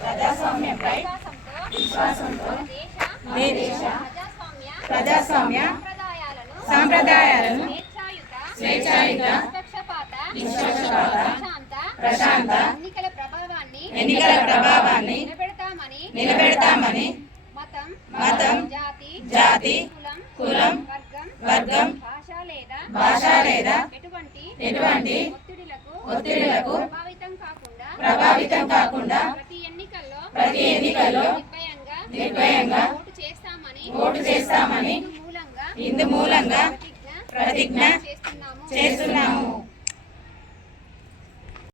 ప్రజాస్వామ్యంపై విశ్వాసంతో ప్రజాస్వామ్య సాంప్రదాయాలను స్వేచ్ఛాయుత ప్రశాంత ఎన్నికల ప్రభావాన్ని నిలబెడతామని మతం జాతి కులం వర్గం భాష లేదా ఎటువంటి ఒత్తిడులకు ప్రభావితం కాకుండా ప్రతి ఎన్నికల్లో నిర్భయంగా ఓటు చేస్తామని ఇందు మూలంగా ప్రతిజ్ఞ చేస్తున్నాము.